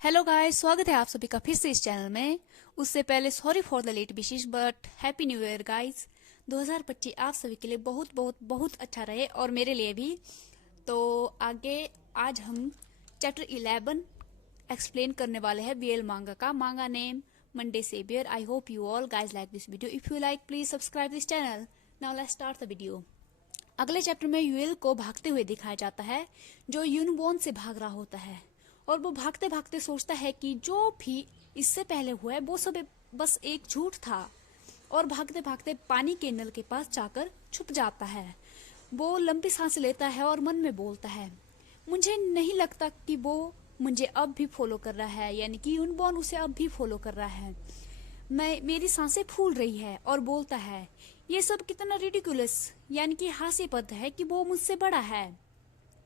Hello guys, स्वागत है आप सभी का फिर से इस चैनल में। उससे पहले sorry for the late wishes but happy new year guys. 2025 आप सभी के लिए बहुत बहुत बहुत अच्छा रहे और मेरे लिए भी। तो आगे आज हम चैप्टर 11 एक्सप्लेन करने वाले हैं बीएल मांगा का। Manga name Monday saviour. I hope you all guys like this video. If you like please subscribe this channel. Now let's start the video. अगले चैप्टर में यूएल को भागते हुए दिखाया जाता है, जो यूनबोर्न से भाग रहा होता है। और वो भागते भागते सोचता है कि जो भी इससे पहले हुआ है वो सब बस एक झूठ था। और भागते भागते पानी के नल के पास जाकर छुप जाता है। वो लंबी सांस लेता है और मन में बोलता है, मुझे नहीं लगता कि वो मुझे अब भी फॉलो कर रहा है, यानी कि यूनबोर्न उसे अब भी फॉलो कर रहा है। मेरी सांसें फूल रही है। और बोलता है, ये सब कितना रिडिकुलस, यानी कि हास्यास्पद है कि वो मुझसे बड़ा है।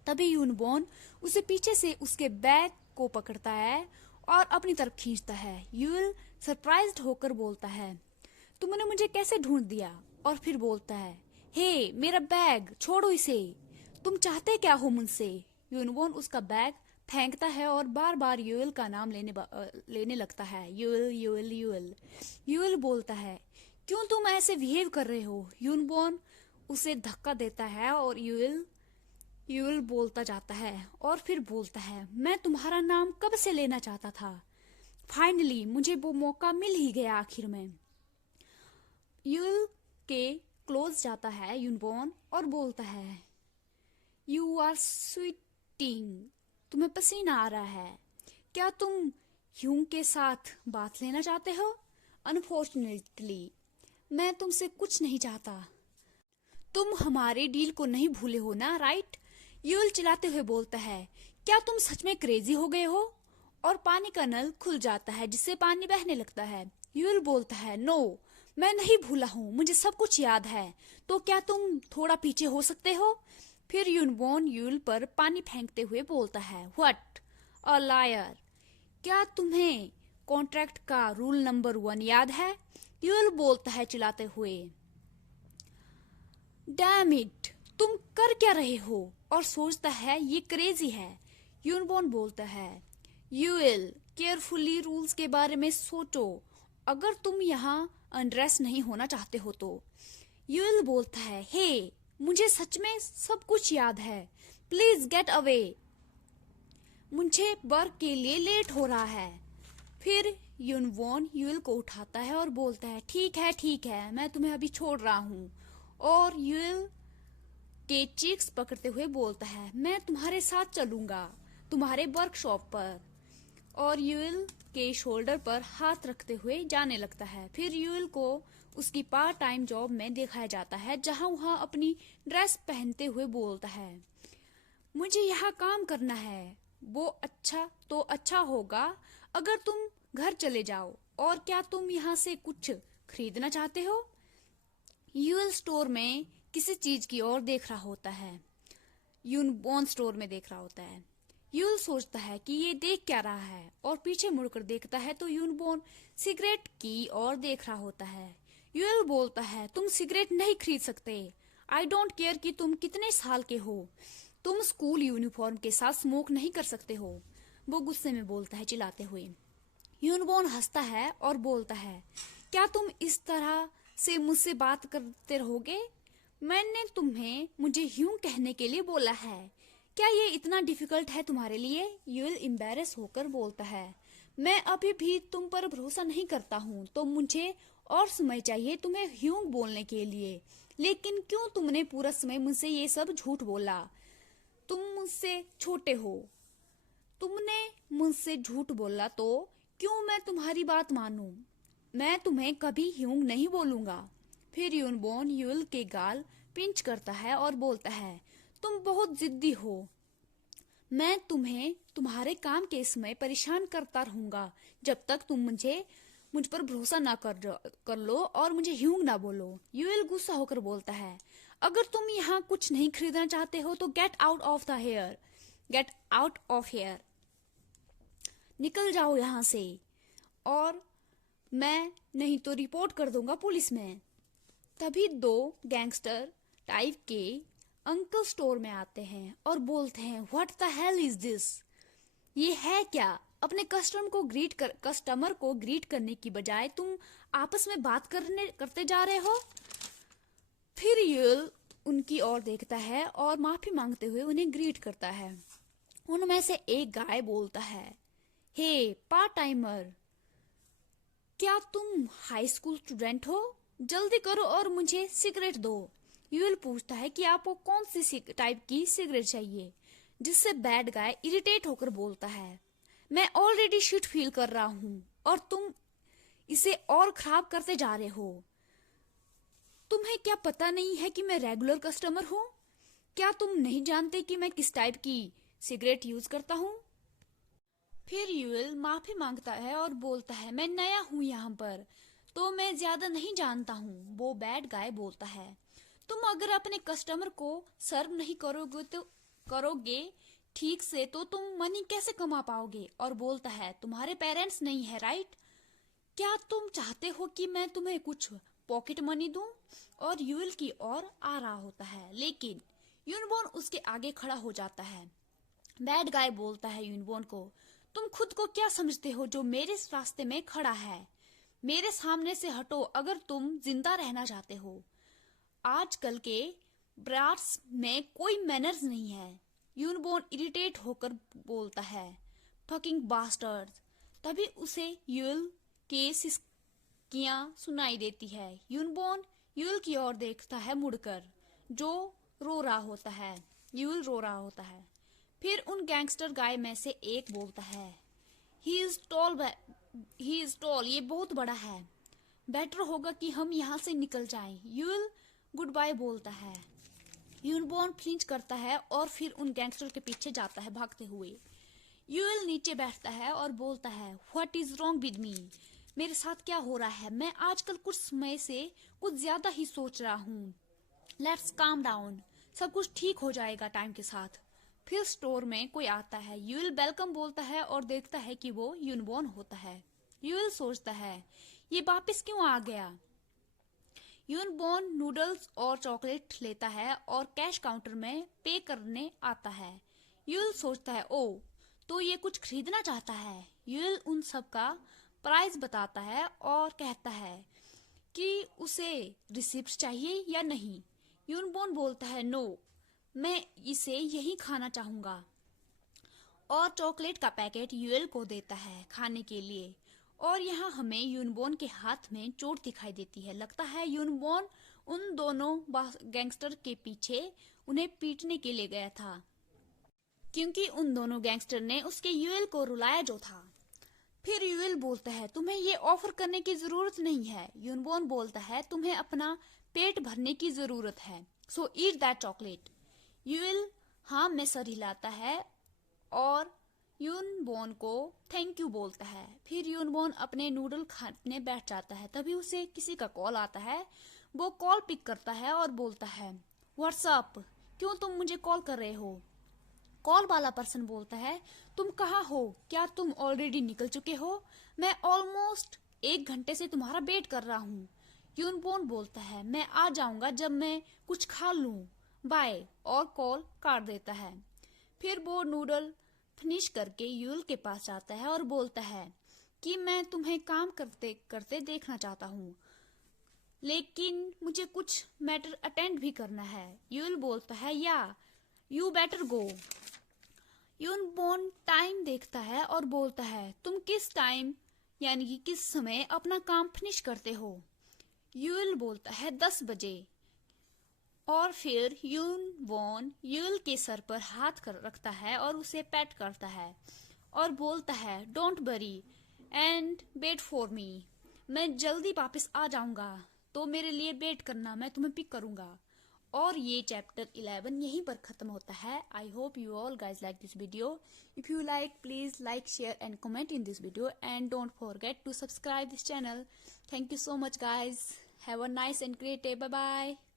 तभी यूनबोर्न उसे पीछे से उसके बैग को पकड़ता है और अपनी तरफ खींचता है। यूल सरप्राइज्ड होकर बोलता है, तुमने मुझे कैसे ढूंढ दिया? और फिर बोलता है, हे मेरा बैग, छोड़ो इसे, तुम चाहते क्या हो मुझसे? यूनबोर्न उसका बैग फेंकता है और बार बार यूएल का नाम लेने लगता है। UL UL UL. यूएल बोलता है, क्यों तुम ऐसे बिहेव कर रहे हो? यूनबोर्न उसे धक्का देता है और यूएल बोलता जाता है और फिर बोलता है, मैं तुम्हारा नाम कब से लेना चाहता था। फाइनली मुझे वो मौका मिल ही गया आखिर में। यूएल के क्लोज जाता है यूनबोर्न और बोलता है, यू आर स्वीटिंग, तुम्हें पसीना आ रहा है। क्या तुम ह्यूंग के साथ बात लेना चाहते हो? अनफॉर्चुनेटली मैं तुमसे कुछ नहीं चाहता। तुम हमारे डील को नहीं भूले हो ना, राइट? यूल चिल्लाते हुए बोलता है, क्या तुम सच में क्रेजी हो गए हो? और पानी का नल खुल जाता है जिससे पानी बहने लगता है। यूल बोलता है, नो, मैं नहीं भूला हूँ, मुझे सब कुछ याद है। तो क्या तुम थोड़ा पीछे हो सकते हो? फिर यूनबोर्न यूल पर पानी फेंकते हुए बोलता है, व्हाट अ लायर, क्या तुम्हें कॉन्ट्रैक्ट का रूल नंबर 1 याद है? यूल बोलता है चिल्लाते हुए, डैम इट, तुम कर क्या रहे हो? और सोचता है ये क्रेजी है। यूनबोर्न बोलता है, यूएल केयरफुली रूल्स के बारे में सोचो, अगर तुम यहाँ अनड्रेस नहीं होना चाहते हो तो। यूएल बोलता है, हे मुझे सच में सब कुछ याद है, प्लीज गेट अवे, मुझे वर्क के लिए लेट हो रहा है। फिर यूनवॉन यूएल को उठाता है और बोलता है, ठीक है, मैं तुम्हें अभी छोड़ रहा हूँ। और यूएल के चीक्स पकड़ते हुए बोलता है, मैं तुम्हारे साथ चलूंगा तुम्हारे वर्कशॉप पर। और यूएल के शोल्डर पर हाथ रखते हुए जाने लगता है। फिर यूएल को उसकी पार्ट टाइम जॉब में दिखाया जाता है, जहां वह अपनी ड्रेस पहनते हुए बोलता है, मुझे यहाँ काम करना है। वो अच्छा होगा अगर तुम घर चले जाओ। और क्या तुम यहाँ से कुछ खरीदना चाहते हो? यूएल स्टोर में किसी चीज की ओर देख रहा होता है। यूनबोर्न स्टोर में देख रहा होता है। यूल सोचता है कि ये देख क्या रहा है और पीछे मुड़कर देखता है तो यूनबोर्न सिगरेट की ओर देख रहा होता है। यूल बोलता है, तुम सिगरेट नहीं खरीद सकते। आई डोंट केयर कि तुम कितने साल के हो, तुम स्कूल यूनिफॉर्म के साथ स्मोक नहीं कर सकते हो। वो गुस्से में बोलता है चिल्लाते हुए। यूनबोर्न हंसता है और बोलता है, क्या तुम इस तरह से मुझसे बात करते रहोगे? मैंने तुम्हें मुझे ह्यूं कहने के लिए बोला है। क्या ये इतना डिफिकल्ट है तुम्हारे लिए? यूएल एम्बैरेस होकर बोलता है, मैं अभी भी तुम पर भरोसा नहीं करता हूँ, तो मुझे और समय चाहिए तुम्हें ह्यूं बोलने के लिए। लेकिन क्यों तुमने पूरा समय मुझसे ये सब झूठ बोला? तुम मुझसे छोटे हो, तुमने मुझसे झूठ बोला, तो क्यों मैं तुम्हारी बात मानूं? मैं तुम्हें कभी ह्यूंग नहीं बोलूंगा। फिर यूनबोर्न यूल के गाल पिंच करता है और बोलता है, तुम बहुत जिद्दी हो, मैं तुम्हें तुम्हारे काम के समय परेशान करता रहूंगा जब तक तुम मुझ पर भरोसा ना कर लो और मुझे ह्यूंग ना बोलो। यूएल गुस्सा होकर बोलता है, अगर तुम यहाँ कुछ नहीं खरीदना चाहते हो तो गेट आउट ऑफ हेयर, निकल जाओ यहाँ से, और मैं नहीं तो रिपोर्ट कर दूंगा पुलिस में। तभी दो गैंगस्टर टाइप के अंकल स्टोर में आते हैं और बोलते हैं, what the hell is this? ये है क्या? अपने कस्टमर को ग्रीट करने की बजाय तुम आपस में बात करते जा रहे हो। फिर यूल उनकी ओर देखता है और माफी मांगते हुए उन्हें ग्रीट करता है। उनमें से एक गाय बोलता है, हे पार्ट टाइमर, क्या तुम हाई स्कूल स्टूडेंट हो? जल्दी करो और मुझे सिगरेट दो। यूल पूछता है कि आपको कौन सी टाइप की सिगरेट चाहिए, जिससे बैड गाय इरिटेट होकर बोलता है, मैं ऑलरेडी शिट फील कर रहा हूं और तुम इसे और खराब करते जा रहे हो। तुम्हें क्या पता नहीं है कि मैं रेगुलर कस्टमर हूँ? क्या तुम नहीं जानते कि मैं किस टाइप की सिगरेट यूज करता हूँ? फिर यूएल माफी मांगता है और बोलता है, मैं नया हूँ यहाँ पर, तो मैं ज्यादा नहीं जानता हूँ। वो बैड गाय बोलता है, तुम अगर अपने कस्टमर को सर्व नहीं करोगे ठीक से तो तुम मनी कैसे कमा पाओगे? और बोलता है, तुम्हारे पेरेंट्स नहीं है राइट? क्या तुम चाहते हो कि मैं तुम्हें कुछ पॉकेट मनी दूं? और यूएल की ओर आ रहा होता है, लेकिन यूनबोर्न उसके आगे खड़ा हो जाता है। बैड गाय बोलता है यूनबोर्न को, तुम खुद को क्या समझते हो जो मेरे रास्ते में खड़ा है? मेरे सामने से हटो अगर तुम जिंदा रहना चाहते हो। आजकल के ब्राट्स में कोई मैनर्स नहीं है। यूनबोर्न इरिटेट होकर बोलता है, फकिंग बास्टर्ड्स। तभी उसे यूएल के सिसकियां सुनाई देती है। यूनबोर्न यूएल की ओर देखता है मुड़कर, जो रो रहा होता है। यूएल रो रहा होता है। फिर उन गैंगस्टर गाय में से एक बोलता है, ही इज टॉल, ये बहुत बड़ा है, बेटर होगा कि हम यहाँ से निकल जाएं। यूएल गुड बाय बोलता है। यूनबोर्न फ्लिंच करता है और फिर उन गैंगस्टर के पीछे जाता है भागते हुए। यूएल नीचे बैठता है और बोलता है, what is wrong with me? मेरे साथ क्या हो रहा है? मैं आजकल कुछ समय से कुछ ज्यादा ही सोच रहा हूँ। लेट्स काम डाउन, सब कुछ ठीक हो जाएगा टाइम के साथ। फिर स्टोर में कोई आता है। यूएल वेलकम बोलता है और देखता है कि वो यूनबोर्न होता है। यूएल सोचता है, ये वापस क्यों आ गया? यूनबोर्न नूडल्स और चॉकलेट लेता है और कैश काउंटर में पे करने आता है। यूएल सोचता है, ओ तो ये कुछ खरीदना चाहता है। यूएल उन सब का प्राइस बताता है और कहता है कि उसे रिसिप्ट चाहिए या नहीं। यूनबोर्न बोलता है, नो, मैं इसे यही खाना चाहूंगा, और चॉकलेट का पैकेट यूएल को देता है खाने के लिए। और यहाँ हमें यूनबोर्न के हाथ में चोट दिखाई देती है। लगता है यूनबोर्न उन दोनों गैंगस्टर के पीछे उन्हें पीटने के लिए गया था, क्योंकि उन दोनों गैंगस्टर ने उसके यूएल को रुलाया जो था। फिर यूएल बोलता है, तुम्हें ये ऑफर करने की जरूरत नहीं है। यूनबोर्न बोलता है, तुम्हें अपना पेट भरने की जरूरत है, सो ईट दैट चॉकलेट। यूएल हाँ में सर हिलाता है और यूनबोर्न को थैंक यू बोलता है। फिर यूनबोर्न अपने नूडल खाने बैठ जाता है। तभी उसे किसी का कॉल आता है। वो कॉल पिक करता है और बोलता है, व्हाट्सअप, क्यों तुम मुझे कॉल कर रहे हो? कॉल वाला पर्सन बोलता है, तुम कहाँ हो? क्या तुम ऑलरेडी निकल चुके हो? मैं ऑलमोस्ट 1 घंटे से तुम्हारा वेट कर रहा हूँ। यूनबोर्न बोलता है, मैं आ जाऊंगा जब मैं कुछ खा लूं, बाय, और कॉल काट देता है। फिर वो नूडल फिनिश करके यूएल के पास जाता है और बोलता है कि मैं तुम्हें काम करते करते देखना चाहता हूँ, लेकिन मुझे कुछ मैटर अटेंड भी करना है। यूएल बोलता है, या यू बेटर गो। यूनबोर्न टाइम देखता है और बोलता है, तुम किस टाइम यानी कि किस समय अपना काम फिनिश करते हो? यूएल बोलता है, 10 बजे। और फिर यूनबोर्न यूएल के सर पर हाथ रखता है और उसे पैट करता है और बोलता है, don't worry and wait for me. मैं जल्दी वापस आ जाऊंगा, तो मेरे लिए वेट करना, मैं तुम्हें पिक करूंगा। और ये चैप्टर 11 यहीं पर खत्म होता है। I hope you all guys like this video. If you like, please like, share and comment in this video, and don't forget to subscribe this channel. Thank you so much guys. Have a nice and great day. Bye bye.